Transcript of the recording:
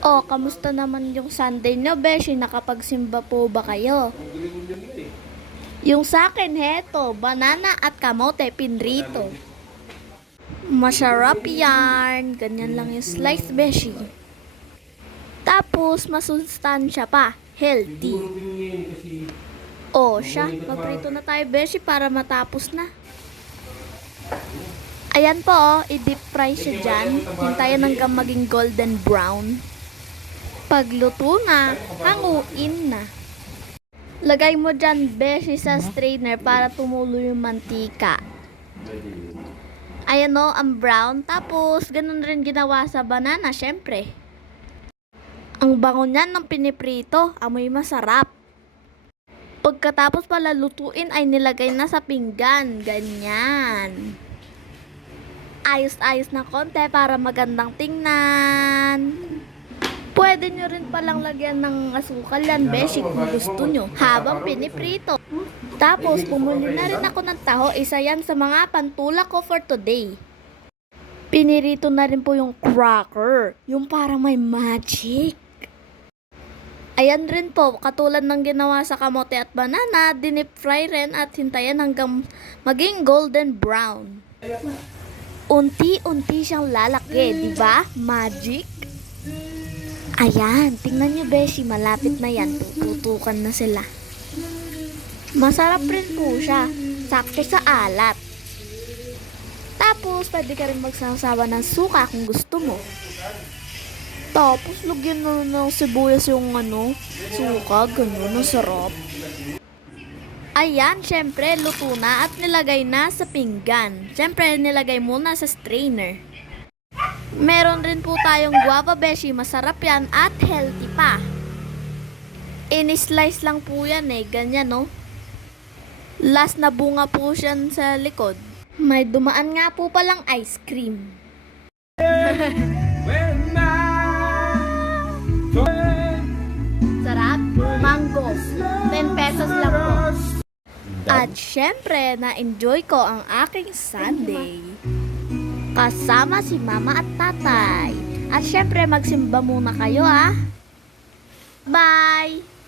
Oh, kamusta naman yung Sunday nyo, Beshi? Nakapagsimba po ba kayo? Yung sa akin, heto, banana at kamote, pinrito. Masarap yan. Ganyan lang yung slice, Beshi. Tapos, masustansya pa. Healthy. Oh, siya. Magprito na tayo, Beshi, para matapos na. Ayan po, oh. I-deep fry siya dyan. Hintayin hanggang maging golden brown. Pagluto na, hanguin na. Lagay mo dyan, Beshi, sa strainer para tumulo yung mantika. Ayan o, ang brown. Tapos, ganun rin ginawa sa banana, syempre. Ang bango niyan ng piniprito, amoy masarap. Pagkatapos pala lutuin ay nilagay na sa pinggan, ganyan. Ayos-ayos na konti para magandang tingnan. Pwede nyo rin palang lagyan ng asukal yan, Beshi, kung gusto nyo, habang piniprito. Tapos, pumuli na rin ako ng taho. Isa yan sa mga pantulak ko for today. Pinirito na rin po yung cracker, yung parang may magic. Ayan rin po, katulad ng ginawa sa kamote at banana, dinip fry rin at hintayan hanggang maging golden brown. Unti-unti siyang lalaki, di ba? Magic. Ayan, tingnan nyo, Beshi, malapit na yan. Tututukan na sila. Masarap rin po siya. Sakto sa alat. Tapos, pwede ka rin magsasawa ng suka kung gusto mo. Tapos, lagyan na ng sibuyas yung suka. Ganun, ang sarap. Ayan, syempre, luto na at nilagay na sa pinggan. Syempre, nilagay muna sa strainer. Meron rin po tayong guava, Beshi. Masarap yan at healthy pa. In-slice lang po yan ganyan no. Last na bunga po siya sa likod. May dumaan nga po palang ice cream. Sarap, mango. 10 pesos lang po. At syempre, na-enjoy ko ang aking Sunday. Kasama si mama at tatay. At syempre, magsimba muna kayo ha. Bye!